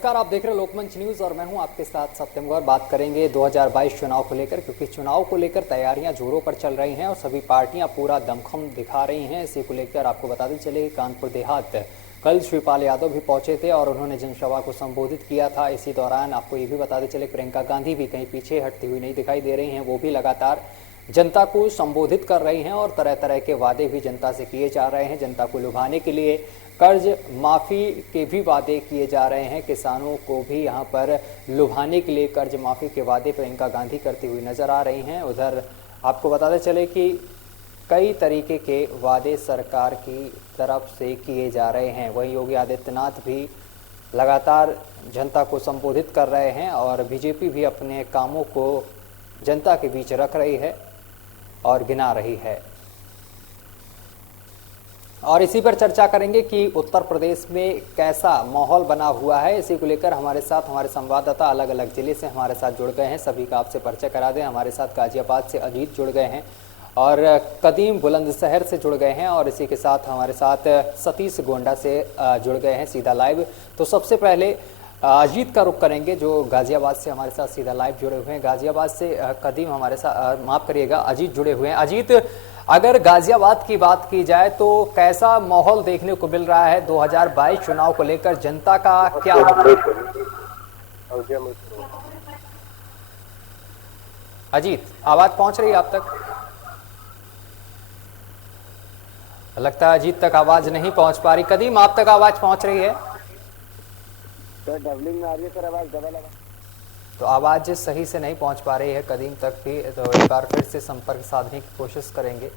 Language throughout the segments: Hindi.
नमस्कार, आप देख रहे हैं लोकमंच न्यूज और मैं हूं आपके साथ सत्यम गौर। बात करेंगे 2022 चुनाव को लेकर, क्योंकि चुनाव को लेकर तैयारियां जोरों पर चल रही हैं और सभी पार्टियां पूरा दमखम दिखा रही हैं। इसी को लेकर आपको बताते चले कि कानपुर देहात कल शिवपाल यादव भी पहुंचे थे और उन्होंने जनसभा को संबोधित किया था। इसी दौरान आपको ये भी बताते चले प्रियंका गांधी भी कहीं पीछे हटती हुई नहीं दिखाई दे रही हैं। वो भी लगातार जनता को संबोधित कर रही हैं और तरह तरह के वादे भी जनता से किए जा रहे हैं। जनता को लुभाने के लिए कर्ज माफ़ी के भी वादे किए जा रहे हैं। किसानों को भी यहां पर लुभाने के लिए कर्ज माफ़ी के वादे प्रियंका गांधी करती हुई नजर आ रही हैं। उधर आपको बताते चले कि कई तरीके के वादे सरकार की तरफ से किए जा रहे हैं। वहीं योगी आदित्यनाथ भी लगातार जनता को संबोधित कर रहे हैं और बीजेपी भी अपने कामों को जनता के बीच रख रही है और गिना रही है। और इसी पर चर्चा करेंगे कि उत्तर प्रदेश में कैसा माहौल बना हुआ है। इसी को लेकर हमारे साथ हमारे संवाददाता अलग अलग जिले से हमारे साथ जुड़ गए हैं। सभी का आपसे परिचय करा दें। हमारे साथ गाजियाबाद से अजीत जुड़ गए हैं और कदीम बुलंदशहर से जुड़ गए हैं और इसी के साथ हमारे साथ सतीश गोंडा से जुड़ गए हैं सीधा लाइव। तो सबसे पहले अजीत का रुख करेंगे जो गाजियाबाद से हमारे साथ सीधा लाइव जुड़े हुए हैं। गाजियाबाद से कदीम हमारे साथ, माफ करिएगा, अजीत जुड़े हुए हैं। अजीत, अगर गाजियाबाद की बात की जाए तो कैसा माहौल देखने को मिल रहा है 2022 चुनाव को लेकर? जनता का क्या अजीत, आवाज पहुंच रही है आप तक? लगता है अजीत तक आवाज नहीं पहुंच पा रही। कदीम, आप तक आवाज पहुंच रही है? सर डबलिंग में आ रही है सर, आवाज डबल आवाज। तो आवाज सही से नहीं पहुंच पा रही है कदीम तक भी। तो एक बार फिर से संपर्क साधने की कोशिश करेंगे।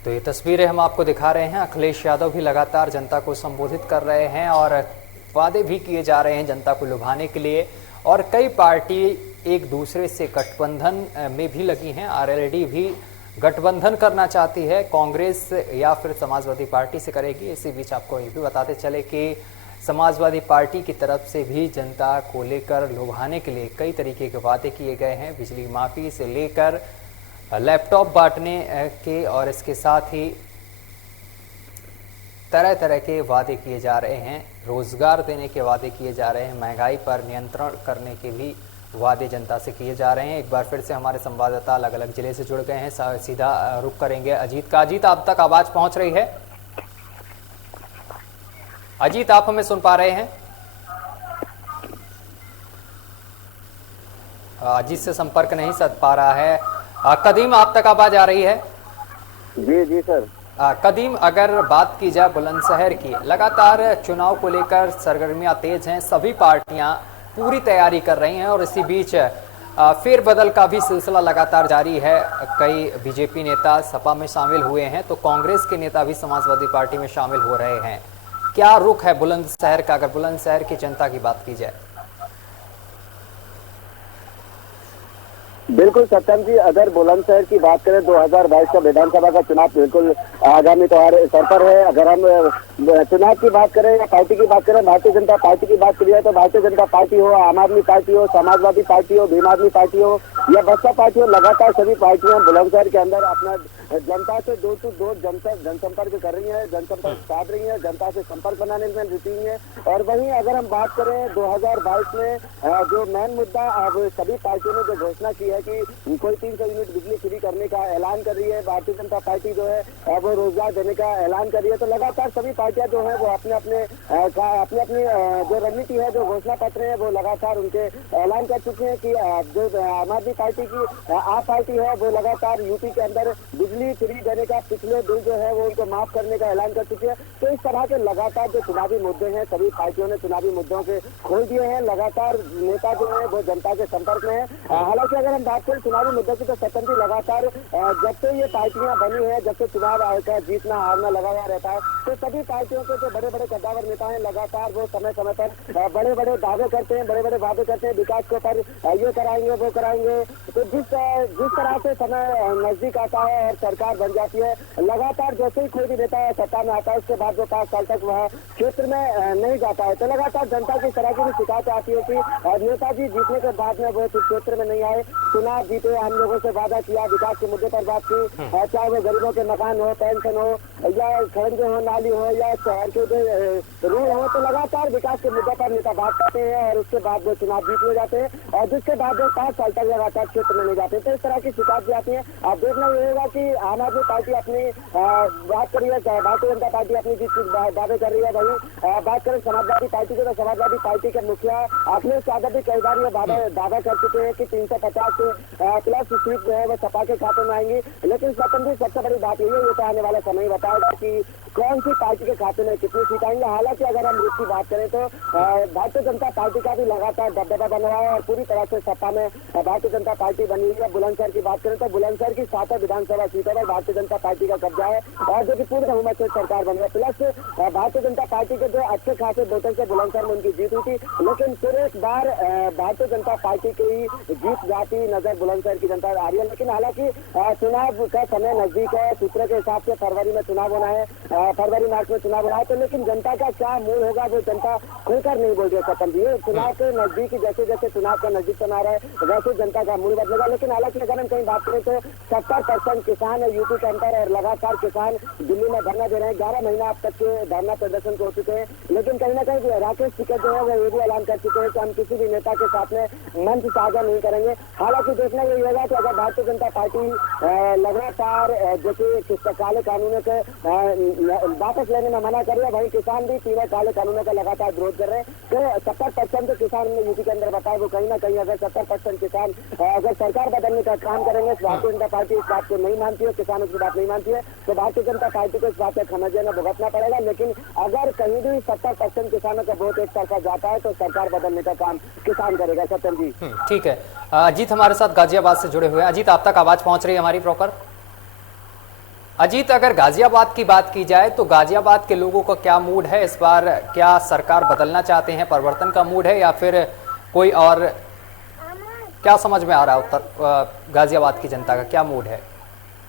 तो ये तस्वीरें हम आपको दिखा रहे हैं। अखिलेश यादव भी लगातार जनता को संबोधित कर रहे हैं और वादे भी किए जा रहे हैं जनता को लुभाने के लिए। और कई पार्टी एक दूसरे से गठबंधन में भी लगी हैं। आरएलडी भी गठबंधन करना चाहती है, कांग्रेस या फिर समाजवादी पार्टी से करेगी। इसी बीच आपको ये भी बताते चले कि समाजवादी पार्टी की तरफ से भी जनता को लेकर लुभाने के लिए कई तरीके के वादे किए गए हैं। बिजली माफी से लेकर लैपटॉप बांटने के और इसके साथ ही तरह तरह के वादे किए जा रहे हैं। रोजगार देने के वादे किए जा रहे हैं। महंगाई पर नियंत्रण करने के भी वादे जनता से किए जा रहे हैं। एक बार फिर से हमारे संवाददाता अलग अलग जिले से जुड़ गए हैं। सीधा रुख करेंगे अजीत का। अजीत, आप तक आवाज पहुंच रही है? अजीत, आप हमें सुन पा रहे हैं? अजीत से संपर्क नहीं सध पा रहा है। कदीम, आप तक आवाज आ रही है? जी जी सर। कदीम, अगर बात की जाए बुलंदशहर की, लगातार चुनाव को लेकर सरगर्मियां तेज हैं। सभी पार्टियां पूरी तैयारी कर रही हैं और इसी बीच फेरबदल का भी सिलसिला लगातार जारी है। कई बीजेपी नेता सपा में शामिल हुए हैं तो कांग्रेस के नेता भी समाजवादी पार्टी में शामिल हो रहे हैं। क्या रुख है बुलंदशहर का, अगर बुलंदशहर की जनता की बात की जाए? बिल्कुल सत्यम जी, अगर बुलंदशहर की बात करें 2022 का विधानसभा का चुनाव बिल्कुल आगामी त्योहार सर पर है। अगर हम चुनाव की बात करें या पार्टी की बात करें, भारतीय जनता पार्टी की बात करिए तो भारतीय जनता पार्टी हो, आम आदमी पार्टी हो, समाजवादी पार्टी हो, भीम आदमी पार्टी हो या बसपा पार्टी हो, लगातार सभी पार्टियां बुलंदशहर के अंदर अपना जनता से डोर टू डोर जनसंपर्क कर रही है, जनसंपर्क साध रही है, जनता से संपर्क बनाने में जुटी है। और वहीं अगर हम बात करें 2022 में जो मेन मुद्दा, अब सभी पार्टियों ने जो घोषणा की है कि कोई 300 यूनिट बिजली फ्री करने का ऐलान कर रही है। भारतीय जनता पार्टी जो है वो रोजगार देने का ऐलान कर रही है। तो लगातार सभी पार्टियां जो है वो अपने अपने जो रणनीति है, जो घोषणा पत्र है, वो लगातार उनके ऐलान कर चुके हैं कि जो आम आदमी पार्टी की आप पार्टी है वो लगातार यूपी के अंदर बिजली बिजली फ्री देने का, पिछले बिल जो है वो उनको माफ करने का ऐलान कर चुकी है। तो इस तरह के लगातार जो चुनावी मुद्दे हैं, सभी पार्टियों ने चुनावी मुद्दों के खोल दिए हैं। लगातार नेता जो है वो जनता के संपर्क में है। हालांकि अगर हम बात करें चुनावी मुद्दों की, तो सतन जी लगातार जब से ये पार्टियां बनी है, जब से चुनाव आयोग का जीतना हारना लगा हुआ रहता है, तो सभी पार्टियों के जो बड़े बड़े कद्दावर नेता हैं लगातार वो समय समय पर बड़े बड़े दावे करते हैं, बड़े बड़े वादे करते हैं विकास के ऊपर, ये कराएंगे वो कराएंगे। तो जिस तरह से समय नजदीक आता है और सरकार बन जाती है, लगातार जैसे ही कोई भी नेता सत्ता में आता है उसके बाद जो 5 साल तक वह क्षेत्र में नहीं जाता है, तो लगातार जनता की तरह की भी शिकायत आती है कि नेताजी जीतने के बाद में वो क्षेत्र में नहीं आए, चुनाव जीते, हम लोगों से वादा किया, विकास के मुद्दे पर बात की, चाहे वो गरीबों के मकान हो, पेंशन हो, या खड़ंजे हो, नाली हो, या शहर के जो रोड हो, तो लगातार विकास के मुद्दे पर नेता बात करते हैं और उसके बाद वो चुनाव जीतने जाते हैं और जिसके बाद वो 5 साल तक लगातार क्षेत्र में नहीं जाते। तो इस तरह की शिकायत भी आती है। अब देखना ये होगा कि आम आदमी पार्टी अपनी बात कर रही है, भारतीय जनता पार्टी अपनी जीत की दावे कर रही है। वही बात करें समाजवादी पार्टी की, तो समाजवादी पार्टी के मुखिया अखिलेश यादव भी कई बार ये दावा कर चुके हैं कि 350 प्लस सीट जो है वो सपा के खाते में आएंगी। लेकिन स्वतंत्र जी सबसे बड़ी बात यही है, ये तो आने वाला समय ही बताएगा कि कौन सी पार्टी के खाते में कितनी सीट आएंगे। हालांकि अगर हम इसकी बात करें तो भारतीय जनता पार्टी का भी लगातार दबदबा बन रहा है और पूरी तरह से सत्ता में भारतीय जनता पार्टी बनी हुई है। बुलंदशहर की बात करें तो बुलंदशहर की 7 विधानसभा सीटों पर भारतीय जनता पार्टी का कब्जा है और जो कि पूर्ण बहुमत से सरकार बन रही है। प्लस भारतीय जनता पार्टी के जो अच्छे खासे वोटों से बुलंदशहर में उनकी जीत हुई थी, लेकिन फिर एक बार भारतीय जनता पार्टी की ही जीत जाती नजर बुलंदशहर की जनता आ रही है। लेकिन हालांकि चुनाव का समय नजदीक है, सूत्रों के हिसाब से फरवरी में चुनाव होना है, फरवरी मार्च में चुनाव होना है। तो लेकिन जनता का क्या मूड होगा वो जनता खुलकर नहीं बोल रही है। सतन जी, चुनाव के नजदीक जैसे जैसे चुनाव का नजदीक बना रहा है वैसे जनता का मूड बदलेगा। लेकिन हालांकि अगर हम कहीं बात करें तो 70% किसान है यूपी के अंदर और लगातार किसान दिल्ली में धरना दे रहे हैं। 11 महीना अब तक के धरना प्रदर्शन हो चुके हैं। लेकिन कहीं ना कहीं राकेश टिकैत जो है वो ये भी ऐलान कर चुके हैं कि हम किसी भी नेता के साथ में मंच साझा नहीं करेंगे। हालांकि देखना यही होगा कि अगर भारतीय जनता पार्टी लगातार जो कि काले कानूनों के वापस लेने में मना कर रही है, वही किसान भी तीनों काले कानूनों का लगातार विरोध कर रहे हैं। तो 70% किसान ने यूपी के अंदर बताया, वो कहीं ना कहीं अगर 70% किसान अगर सरकार बदलने का काम करेंगे, भारतीय जनता पार्टी इस बात को नहीं मानती है, किसानों की बात नहीं मानती है, तो भारतीय जनता पार्टी को इस बात का खमियाजा भुगतना पड़ेगा। लेकिन अगर कहीं भी 70% किसानों का वोट एक तरफा जाता है तो सरकार बदलने का काम किसान करेगा। सत्यम जी, ठीक है। अजीत हमारे साथ गाजियाबाद से जुड़े हुए हैं। अजीत, आप तक आवाज पहुंच रही है हमारी प्रॉपर? अजीत, अगर गाजियाबाद की बात की जाए तो गाजियाबाद के लोगों का क्या मूड है इस बार? क्या सरकार बदलना चाहते हैं, परिवर्तन का मूड है, या फिर कोई और? क्या समझ में आ रहा है उत्तर गाजियाबाद की जनता का क्या मूड है?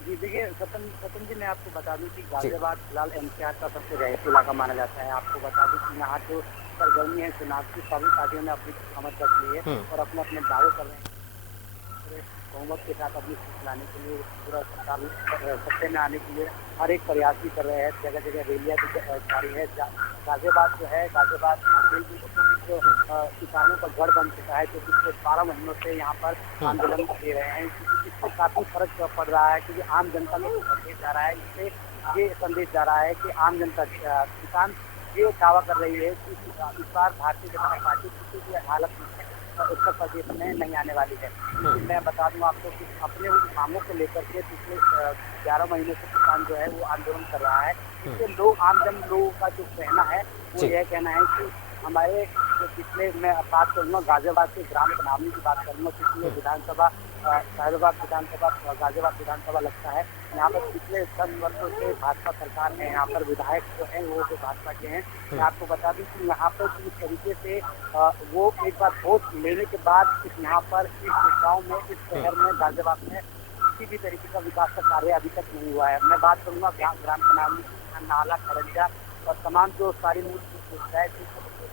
जी देखिए सतन जी, मैं आपको बता दूं कि गाजियाबाद फिलहाल एनसीआर का सबसे रईसी इलाका माना जाता है। आपको बता दूं कि यहाँ जो सरगर्मी है चुनाव की, सभी पार्टियों ने अपनी कमर कस ली है और अपने अपने दावे कर रहे हैं बहुमत के साथ अपनी सीट लाने के लिए, पूरा सरकार सत्ते में आने के लिए हर एक प्रयास भी कर रहे हैं। जगह जगह रैलियाँ भी जारी है। गाजियाबाद जो है, गाजियाबाद जो किसानों का गढ़ बन चुका है, जो पिछले 12 महीनों से यहाँ पर आंदोलन दे रहे हैं। इससे काफी फर्क पड़ रहा है क्योंकि आम जनता में संदेश जा रहा है। इससे ये संदेश जा रहा है कि आम जनता किसान ये दावा कर रही है कि इस बार भारतीय जनता पार्टी किसी भी हालत में उत्तर प्रदेश में नहीं आने वाली है। लेकिन मैं बता दूं आपको कि अपने मांगों को लेकर के पिछले 11 महीने से किसान जो है वो आंदोलन कर रहा है। इससे लोग आम जन लोगों का जो कहना है वो यह कहना है कि हमारे जो पिछले, मैं बात करूँगा गाजियाबाद के ग्राम बनावनी की बात करूँगा, पिछले विधानसभा गाजियाबाद विधानसभा लगता है। यहाँ पर पिछले 10 वर्षों से भाजपा सरकार है, यहाँ पर विधायक जो हैं वो जो भाजपा के हैं। मैं आपको बता दूं कि यहाँ पर इस तरीके से वो एक बार वोट लेने के बाद यहाँ पर इस गाँव में, इस शहर में, गाजियाबाद में किसी भी तरीके का विकास का कार्य अभी तक नहीं हुआ है। मैं बात करूँगा ग्राम बनावनी, नाला, खड़ंजा और तमाम जो सारी मूल सुविधाएं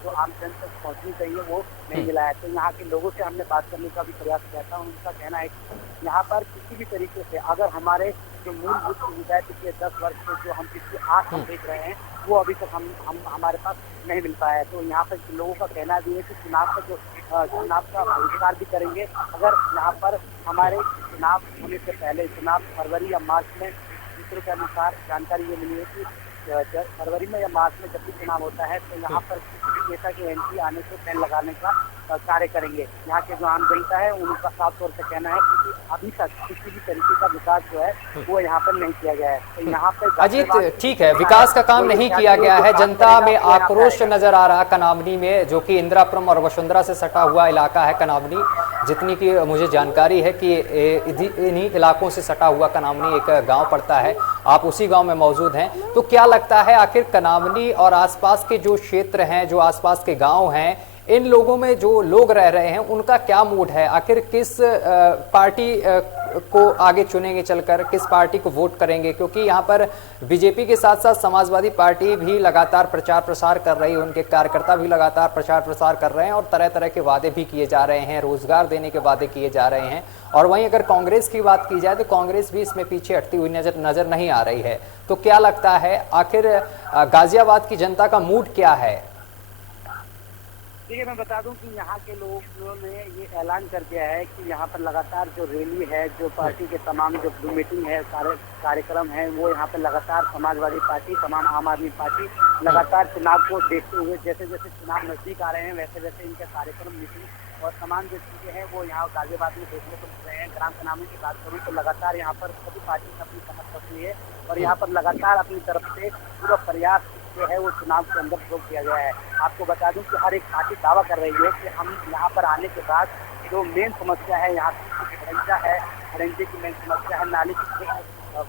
जो आम जन तक पहुँचनी चाहिए वो नहीं मिला है। तो यहाँ के लोगों से हमने बात करने का भी प्रयास किया था। उनका कहना है कि यहाँ पर किसी भी तरीके से अगर हमारे जो मूलभूत सुविधाएं पिछले 10 वर्ष से जो हम पिछले 8 हम देख रहे हैं वो अभी तक हम हमारे पास नहीं मिल पाया है। तो यहाँ पर लोगों का कहना भी है कि चुनाव का बहिष्कार भी करेंगे अगर यहाँ पर हमारे चुनाव होने से पहले, चुनाव फरवरी या मार्च में, सूत्रों के अनुसार जानकारी ये मिली है कि फरवरी में या मार्च में जब भी चुनाव होता है तो यहाँ पर किसी भी नेता के एंट्री आने से बैन लगाने का कार्य करेंगे। यहाँ के जो आम जनता है उनका साफ तौर से कहना है कि अभी तक किसी भी तरीके का विकास जो है वो यहाँ पर नहीं किया गया है। तो यहाँ पे अजीत, ठीक है, विकास का काम नहीं किया गया है, जनता में आक्रोश नजर आ रहा है कनावनी में, जो कि इंदिरापुरम और वसुंधरा से सटा हुआ इलाका है कनावनी। जितनी की मुझे जानकारी है कि इन्हीं इलाकों से सटा हुआ कनावनी एक गांव पड़ता है, आप उसी गांव में मौजूद हैं। तो क्या लगता है आखिर कनावनी और आसपास के जो क्षेत्र हैं, जो आसपास के गांव हैं, इन लोगों में जो लोग रह रहे हैं उनका क्या मूड है? आखिर किस पार्टी को आगे चुनेंगे चलकर, किस पार्टी को वोट करेंगे? क्योंकि यहाँ पर बीजेपी के साथ साथ समाजवादी पार्टी भी लगातार प्रचार प्रसार कर रही है, उनके कार्यकर्ता भी लगातार प्रचार प्रसार कर रहे हैं और तरह तरह के वादे भी किए जा रहे हैं, रोजगार देने के वादे किए जा रहे हैं। और वहीं अगर कांग्रेस की बात की जाए तो कांग्रेस भी इसमें पीछे हटती हुई नजर नहीं आ रही है। तो क्या लगता है आखिर गाजियाबाद की जनता का मूड क्या है? देखिए, मैं बता दूं कि यहाँ के लोगों ने ये ऐलान कर दिया है कि यहाँ पर लगातार जो रैली है, जो पार्टी के तमाम जो मीटिंग है, सारे कार्यक्रम है, वो यहाँ पर लगातार समाजवादी पार्टी, तमाम आम आदमी पार्टी लगातार चुनाव को देखते हुए जैसे जैसे चुनाव नजदीक आ रहे हैं वैसे वैसे इनके कार्यक्रम, मीटिंग और तमाम जो चीजें हैं वो यहाँ गाजियाबाद में देखने को मिल रहे हैं। ग्राम कनावनी की बात करूँ तो लगातार यहाँ पर सभी पार्टी ने अपनी समझ रखी है और यहाँ पर लगातार अपनी तरफ से पूरा प्रयास जो है वो चुनाव के अंदर शुरू किया गया है। आपको बता दूं कि हर एक पार्टी दावा कर रही है कि हम यहाँ पर आने के बाद जो मेन समस्या है यहाँ की हरंजे की मेन समस्या है, नाली की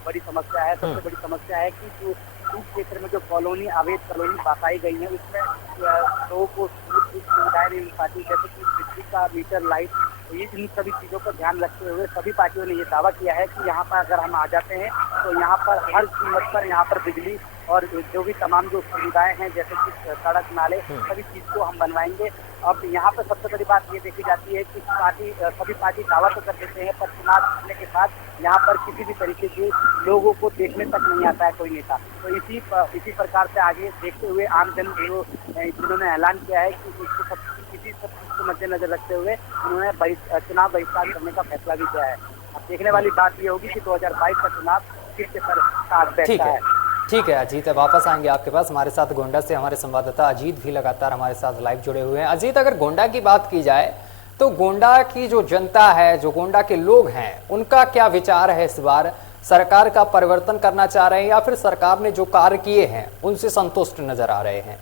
बड़ी समस्या है। सबसे बड़ी समस्या है कि जो उस क्षेत्र में जो कॉलोनी, अवैध कॉलोनी बसाई गई है उसमें लोगों को सुविधाएं नहीं मिल पाती, जैसे कि बिजली का मीटर, लाइट, ये इन सभी चीज़ों का ध्यान रखते हुए सभी पार्टियों ने ये दावा किया है कि यहाँ पर अगर हम आ जाते हैं तो यहाँ पर हर कीमत पर यहाँ पर बिजली और जो भी तमाम जो सुविधाएं हैं जैसे कि सड़क, नाले, सभी चीज़ को हम बनवाएंगे। अब यहाँ पर सबसे बड़ी बात ये देखी जाती है कि सभी पार्टी दावा तो कर देते हैं पर चुनाव जीतने के बाद यहाँ पर किसी भी तरीके से लोगों को देखने तक नहीं आता है कोई नेता। तो इसी प्रकार से आगे देखते हुए आम जन जो जिन्होंने ऐलान किया है कि किसी सब चीज को मद्देनजर रखते हुए उन्होंने चुनाव बहिष्कार करने का फैसला भी किया है। अब देखने वाली बात ये होगी कि 2022 का चुनाव किसके साथ बैठता है। ठीक है अजीत, वापस आएंगे आपके पास। हमारे साथ गोंडा से हमारे संवाददाता अजीत भी लगातार हमारे साथ लाइव जुड़े हुए हैं। अजीत, अगर गोंडा की बात की जाए तो गोंडा की जो जनता है, जो गोंडा के लोग हैं, उनका क्या विचार है? इस बार सरकार का परिवर्तन करना चाह रहे हैं या फिर सरकार ने जो कार्य किए हैं उनसे संतुष्ट नजर आ रहे हैं?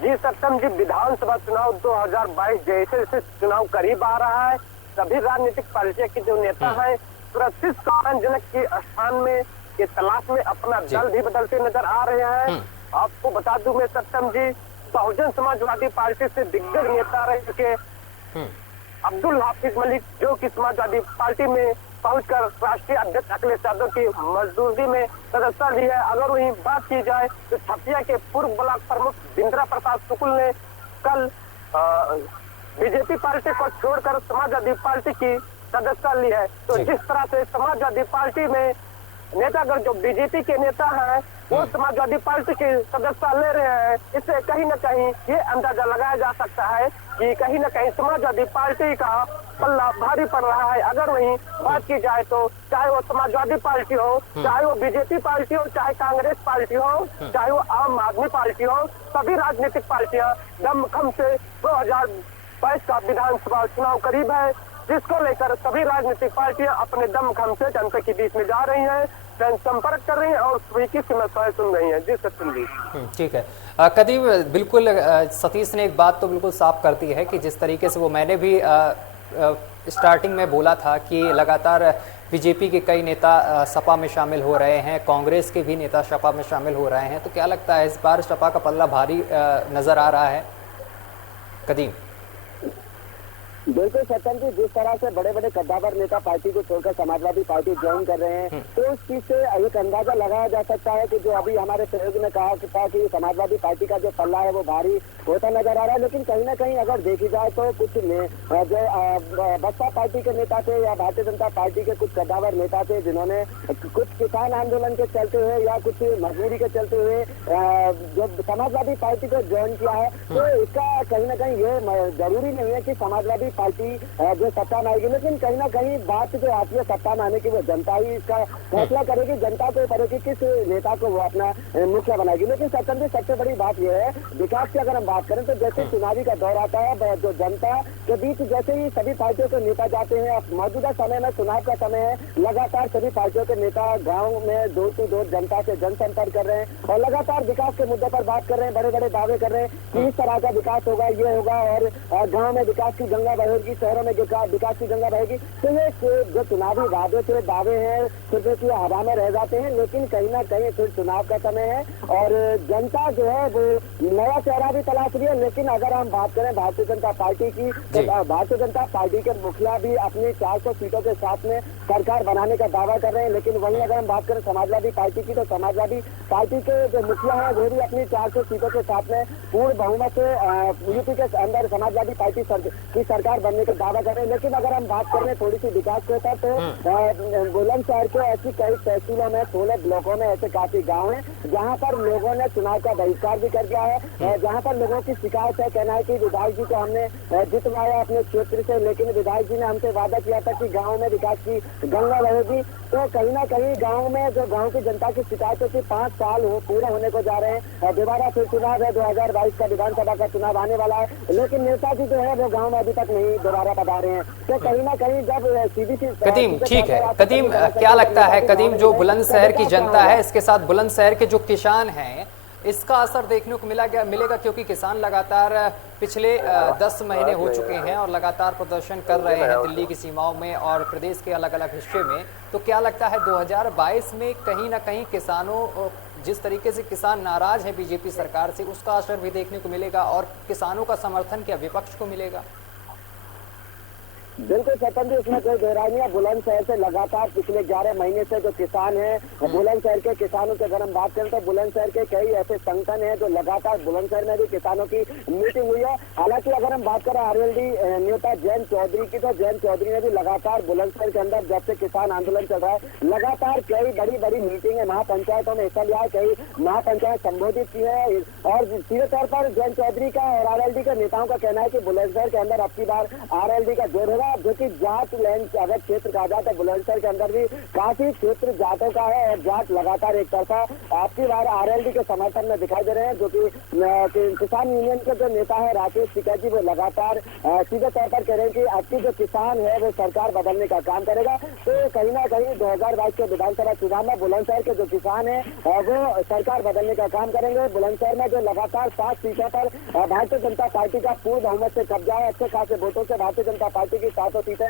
जी सत्यम जी, विधानसभा चुनाव 2022 जैसे जैसे चुनाव करीब आ रहा है, सभी राजनीतिक पार्टियों के जो नेता हैं सुरक्षित सम्मानजनक के स्थान में के तलाश में अपना दल भी बदलते नजर आ रहे हैं। आपको बता दूं मैं सत्यम जी, बहुजन समाजवादी पार्टी से दिग्गज नेता रह चुके अब्दुल हाफिज मलिक, जो कि समाजवादी पार्टी में पहुंचकर राष्ट्रीय अध्यक्ष अखिलेश यादव की मौजूदगी में सदस्यता ली है। अगर वही बात की जाए तो छपिया के पूर्व ब्लॉक प्रमुख बिंद्रा प्रसाद शुक्ल ने कल बीजेपी पार्टी को छोड़कर समाजवादी पार्टी की सदस्यता ली है। तो जिस तरह से समाजवादी पार्टी में नेतागण जो बीजेपी के नेता हैं वो समाजवादी पार्टी की सदस्यता ले रहे हैं, इससे कहीं न कहीं ये अंदाजा लगाया जा सकता है कि कहीं न कहीं समाजवादी पार्टी का पल्ला भारी पड़ रहा है। अगर वहीं बात की जाए तो चाहे वो समाजवादी पार्टी हो, चाहे वो बीजेपी पार्टी हो, चाहे कांग्रेस पार्टी हो, चाहे वो आम आदमी पार्टी हो, सभी राजनीतिक पार्टियां दमखम से 2022 का विधानसभा चुनाव करीब है, जिसको लेकर सभी राजनीतिक पार्टियां अपने दमखम से जनता के बीच में जा रही हैं, संपर्क कर रही हैं और सभी की समस्याएं सुन रही हैं। जी सचिन जी, ठीक है। कदीम, बिल्कुल सतीश ने एक बात तो बिल्कुल साफ कर दी है कि जिस तरीके से वो मैंने भी स्टार्टिंग में बोला था कि लगातार बीजेपी के कई नेता सपा में शामिल हो रहे हैं, कांग्रेस के भी नेता सपा में शामिल हो रहे हैं। तो क्या लगता है इस बार सपा का पल्ला भारी नजर आ रहा है? कदीम, बिल्कुल सत्यम जी, जिस तरह से बड़े बड़े कद्दावर नेता पार्टी को छोड़कर समाजवादी पार्टी ज्वाइन कर रहे हैं तो उस चीज से एक अंदाजा लगाया जा सकता है कि जो अभी हमारे सहयोगी ने कहा कि समाजवादी पार्टी का जो पल्ला है वो भारी होता नजर आ रहा है। लेकिन कहीं ना कहीं अगर देखी जाए तो कुछ जो बसपा पार्टी के नेता थे या भारतीय जनता पार्टी के कुछ कद्दावर नेता थे जिन्होंने कुछ किसान आंदोलन के चलते हुए या कुछ मजबूरी के चलते हुए जो समाजवादी पार्टी को ज्वाइन किया है, तो इसका कहीं ना कहीं ये जरूरी नहीं है कि समाजवादी पार्टी जो सत्ता में आएगी। लेकिन कहीं ना कहीं बात जो आती है सत्ता में आने की, वो जनता ही इसका फैसला करेगी, जनता को पड़ेगी किस नेता को वो अपना मुखिया बनाएगी। लेकिन सत्यम जी, सबसे बड़ी बात यह है विकास की अगर हम बात करें तो जैसे चुनावी का दौर आता है, जो जनता के बीच जैसे ही सभी पार्टियों के नेता जाते हैं, मौजूदा समय में चुनाव का समय है, लगातार सभी पार्टियों के नेता गांव में डोर टू डोर जनता से जनसंपर्क कर रहे हैं और लगातार विकास के मुद्दे पर बात कर रहे हैं, बड़े बड़े दावे कर रहे हैं कि इस तरह का विकास होगा, ये होगा और गांव में विकास की गंगा बहेगी, शहरों में विकास की गंगा बहेगी। तो ये जो चुनावी वादे थे, दावे हैं, सिर्फ हवा में रह जाते हैं। लेकिन कहीं ना कहीं फिर चुनाव का समय है और जनता जो है वो नया चेहरा भी तलाश रही है। लेकिन अगर हम बात करें भारतीय जनता पार्टी की, तो भारतीय जनता पार्टी के मुखिया भी अपनी 400 सीटों के साथ में सरकार बनाने का दावा कर रहे हैं। लेकिन वहीं अगर हम बात करें समाजवादी पार्टी की, तो समाजवादी पार्टी के जो मुखिया है वो भी अपनी 400 सीटों के साथ में पूर्ण बहुमत से यूपी के अंदर समाजवादी पार्टी की सरकार बनने का दावा कर रहे हैं। लेकिन अगर हम बात करें थोड़ी सी विकास के साथ, तो बुलंदशहर के ऐसी कई तहसीलों में, 16 ब्लॉकों में ऐसे काफी गाँव है जहाँ पर लोगों ने चुनाव का बहिष्कार भी कर दिया है, जहाँ पर लोगों की शिकायत है, कहना है कि विधायक जी को हमने जितवाया अपने क्षेत्र से, लेकिन विधायक जी ने हमसे वादा किया था कि गांव में विकास की गंगा बहेगी। तो कहीं ना कहीं गांव में जो गांव की जनता की शिकायत है कि 5 साल पूरा होने को जा रहे हैं, दोबारा फिर चुनाव है, 2022 का विधानसभा का चुनाव आने वाला है, लेकिन नेताजी जो है वो गाँव में अभी तक नहीं दोबारा पधारे हैं। तो कहीं ना कहीं जब सीधी कदीम, ठीक है कदीम, क्या लगता है कदीम, जो बुलंदशहर की जनता है, इसके साथ बुलंदशहर के जो किसान हैं, इसका असर देखने को मिलेगा? क्योंकि किसान लगातार पिछले 10 महीने हो चुके हैं और लगातार प्रदर्शन कर रहे हैं दिल्ली की सीमाओं में और प्रदेश के अलग अलग हिस्से में। तो क्या लगता है 2022 में कहीं ना कहीं किसानों, जिस तरीके से किसान नाराज हैं बीजेपी सरकार से, उसका असर भी देखने को मिलेगा और किसानों का समर्थन क्या विपक्ष को मिलेगा? बिल्कुल सतन जी, इसमें कोई गहराई नहीं है। बुलंदशहर से लगातार पिछले 11 महीने से जो किसान हैं, बुलंदशहर के किसानों की अगर हम बात करें तो बुलंदशहर के कई ऐसे संगठन हैं जो लगातार बुलंदशहर में भी किसानों की मीटिंग हुई है। हालांकि अगर हम बात करें आरएलडी नेता जयंत चौधरी की, तो जयंत चौधरी ने भी लगातार बुलंदशहर के अंदर जब से किसान आंदोलन चल रहा है, लगातार कई बड़ी बड़ी मीटिंग है, महापंचायतों में हिस्सा लिया है, कई महापंचायत संबोधित की है। और सीधे तौर पर जयंत चौधरी का और आरएलडी के नेताओं का कहना है कि बुलंदशहर के अंदर अब की बार आरएलडी का जोर होगा, जो कि जाट लैंड अगर क्षेत्र कहा जाता है, बुलंदशहर के अंदर भी काफी क्षेत्र जाटों का है और जाट लगातार एक तरफा आपकी बार आरएलडी के समर्थन में दिखाई दे रहे हैं। जो कि किसान यूनियन के जो नेता है राकेश टिकैत जी, वो लगातार सीधे तौर पर कह रहे हैं कि अब की जो किसान है वो सरकार बदलने का काम करेगा। तो कहीं ना कहीं 2022 के विधानसभा चुनाव में बुलंदशहर के जो किसान है वो सरकार बदलने का काम करेंगे। बुलंदशहर में जो लगातार 7 सीटों पर भारतीय जनता पार्टी का पूर्ण बहुमत से कब्जा है, अच्छे खासे वोटों से भारतीय जनता पार्टी की 700 सीटें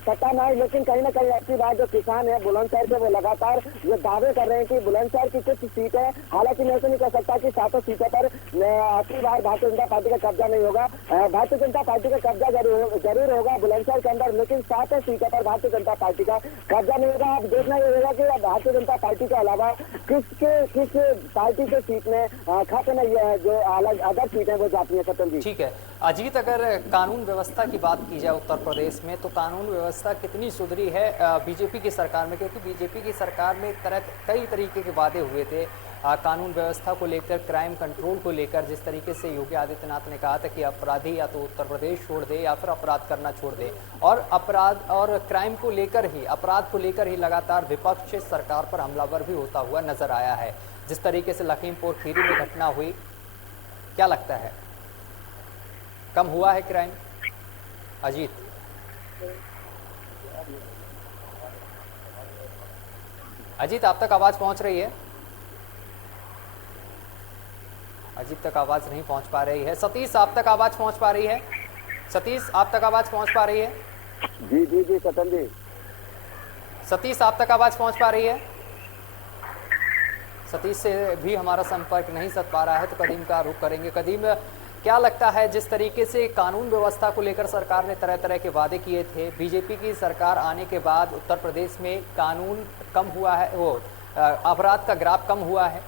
सत्ता में आई। लेकिन कहीं ना कहीं अच्छी बात जो किसान है बुलंदशहर के, वो लगातार ये दावे कर रहे हैं कि बुलंदशहर की कुछ सीटें, हालांकि मैं तो नहीं कह सकता कि 700 सीटों पर अच्छी बार भारतीय जनता पार्टी का कब्जा नहीं होगा। भारतीय जनता पार्टी का कब्जा जरूर होगा बुलंदशहर के अंदर, लेकिन 7 सीटों पर भारतीय जनता पार्टी का कब्जा नहीं होगा। अब देखना ये होगा कि भारतीय जनता पार्टी के अलावा किस पार्टी के सीट में खाते में जो अलग अदर सीटें वो जाती है। सत्यम जी, ठीक है अजीत, अगर कानून व्यवस्था की बात की जाए उत्तर प्रदेश में, तो कानून व्यवस्था कितनी सुधरी है बीजेपी की सरकार में? क्योंकि बीजेपी की सरकार में कई तरीके के वादे हुए थे कानून व्यवस्था को लेकर, क्राइम कंट्रोल को लेकर। जिस तरीके से योगी आदित्यनाथ ने कहा था कि अपराधी या तो उत्तर प्रदेश छोड़ दे या फिर अपराध करना छोड़ दे, और अपराध और क्राइम को लेकर ही, अपराध को लेकर ही लगातार विपक्ष सरकार पर हमलावर भी होता हुआ नजर आया है। जिस तरीके से लखीमपुर खीरी में घटना हुई, क्या लगता है कम हुआ है क्राइम? अजीत, अजीत आप तक आवाज पहुंच रही है? अजीत तक आवाज नहीं पहुंच पा रही है। सतीश आप तक आवाज पहुंच पा रही है? सतीश आप तक आवाज पहुंच पा रही है? जी जी जी सतन जी, सतीश आप तक आवाज पहुंच पा रही है? सतीश से भी हमारा संपर्क नहीं सध पा रहा है, तो कदीम का रुख करेंगे। कदीम, क्या लगता है जिस तरीके से कानून व्यवस्था को लेकर सरकार ने तरह तरह के वादे किए थे, बीजेपी की सरकार आने के बाद उत्तर प्रदेश में कानून कम हुआ है, वो अपराध का ग्राफ कम हुआ है?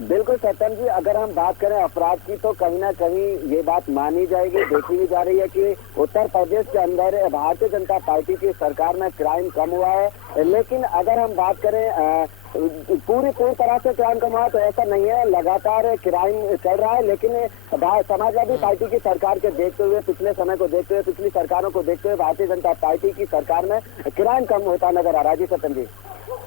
बिल्कुल सत्यम जी, अगर हम बात करें अपराध की, तो कहीं ना कहीं ये बात मानी जाएगी, देखी भी जा रही है कि उत्तर प्रदेश के अंदर भारतीय जनता पार्टी की सरकार में क्राइम कम हुआ है। लेकिन अगर हम बात करें पूरी तरह से क्राइम कम हुआ तो ऐसा नहीं है, लगातार क्राइम चल रहा है। लेकिन समाजवादी पार्टी की सरकार के देखते हुए, पिछले समय को देखते हुए, पिछली सरकारों को देखते हुए भारतीय जनता पार्टी की सरकार में क्राइम कम होता नजर आ रहा है। जी सत्यम जी।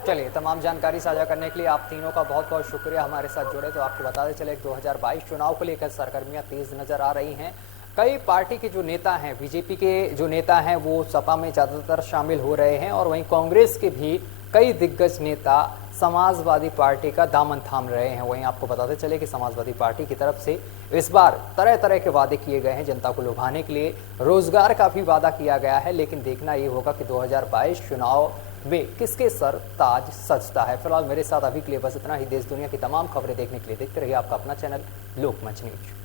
चलिए, तमाम जानकारी साझा करने के लिए आप तीनों का बहुत बहुत शुक्रिया। हमारे साथ जुड़े तो आपको बताते चले 2022 चुनाव को लेकर सरगर्मियां तेज नजर आ रही हैं। कई पार्टी के जो नेता हैं, बीजेपी के जो नेता हैं वो सपा में ज़्यादातर शामिल हो रहे हैं और वहीं कांग्रेस के भी कई दिग्गज नेता समाजवादी पार्टी का दामन थाम रहे हैं। वहीं आपको बताते चले कि समाजवादी पार्टी की तरफ से इस बार तरह तरह के वादे किए गए हैं जनता को लुभाने के लिए। रोजगार का भी वादा किया गया है, लेकिन देखना ये होगा कि 2022 चुनाव में किसके सर ताज सजता है। फिलहाल मेरे साथ अभी के लिए बस इतना ही। देश दुनिया की तमाम खबरें देखने के लिए देखते रहिए आपका अपना चैनल लोकमंच न्यूज।